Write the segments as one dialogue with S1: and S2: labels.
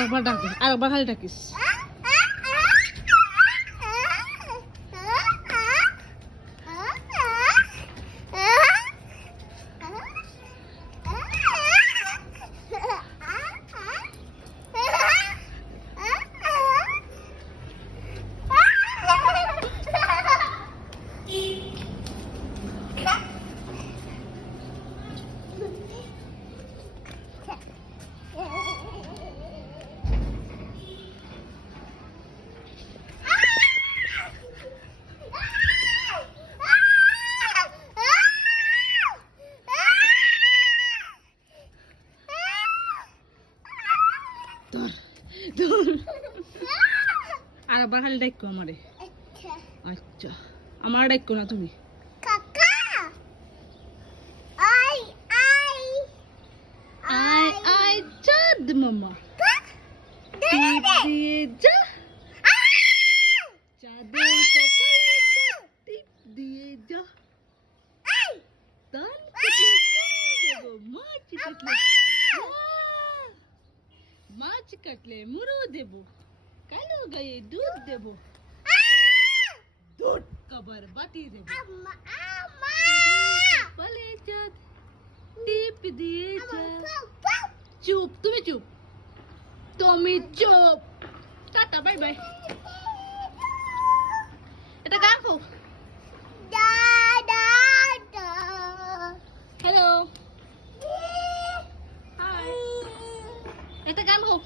S1: আরেকবার ডাকিস আরেকবার খালি ডাকিস। ধর ধর আরেকবার খালি ডাকো আমারে। আচ্ছা। আমার ডাকো না তুমি? আয় চাঁদ মামা। দিয়ে যা। চাঁদের কপালে টিপ দিয়ে যা। মাছ! মাছ কাটলে মুড়ো দেব কালো গায়ে দুধ দেব দুধ কবার বাটি দেব কপালে চাঁদ টিপ দিয়ে যা চুপ তুমি চুপ তুমি চুপ টাটা বাই বাই এটা গান হোক হ্যালো হাই এটা গান হোক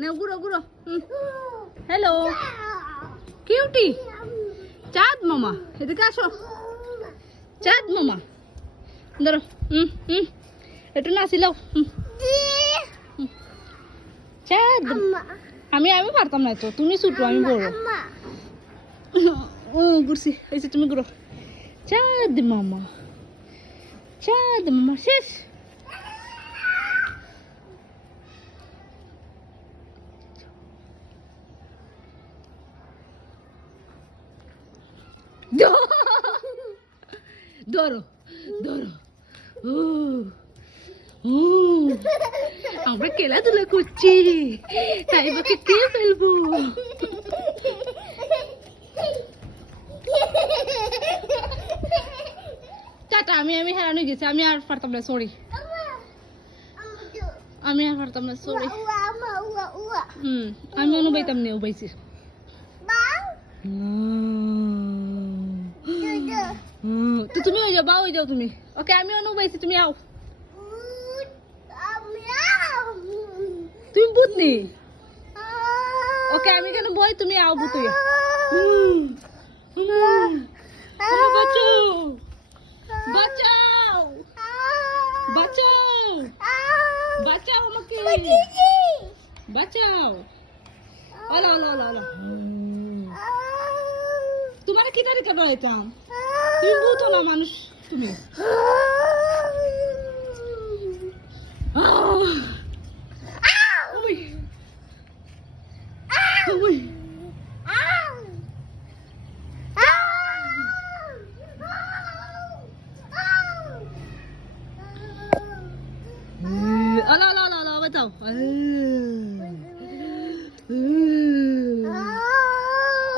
S1: না গুড়ো গুড়ো হ্যালো কিউটি চাঁদ মামা এদিকে আসো। চাঁদ মামা। ধরো। হুম হুম একটু নাচিলাও হুম চাঁদ আমি আমি পারতাম না তো তুমি ছুটো আমি বড় ও ঘুরছি এই যে তুমি ঘুরো চাঁদ মামা চাঁদ মামা শেষ ধরো ধরো ও ও আমরা খেলাধুলা করছি তাই বাকে কে ফেলবো টাটা আমি আমি হারানো গেছি আমি আর পারতাম না সরি আমি আর পারতাম না সরি হুম আমি অনুবাইতাম না উবাইছি হুম, তো তুমি হয়ে যাও বা হয়ে যাও তুমি ওকে আমি অনুবাইছি তুমি আও নি ওকে, আমি কেন বই? তুমি আও ওলা তোমার কি তারিখ কেন তুমি বুঝো না মানুষ, তুমি। উই! ওলা ওলা ওলা ওলা বাঁচাও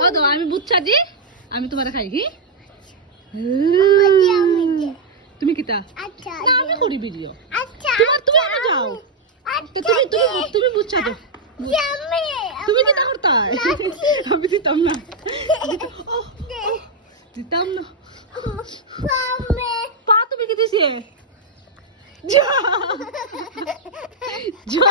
S1: ও তো আমি বুঝছা জি আমি তোমার খাই কি? তুমি কিতা? না আমি করি ভিডিও তোমার তুমি আমি যাও তুমি তুমি তুমি বুঝছা তো তুমি কি করতাই আমি দিতাম না। দিতাম না। পা তুমি কি দিছে? যা। যা।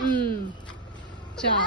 S1: 嗯这样。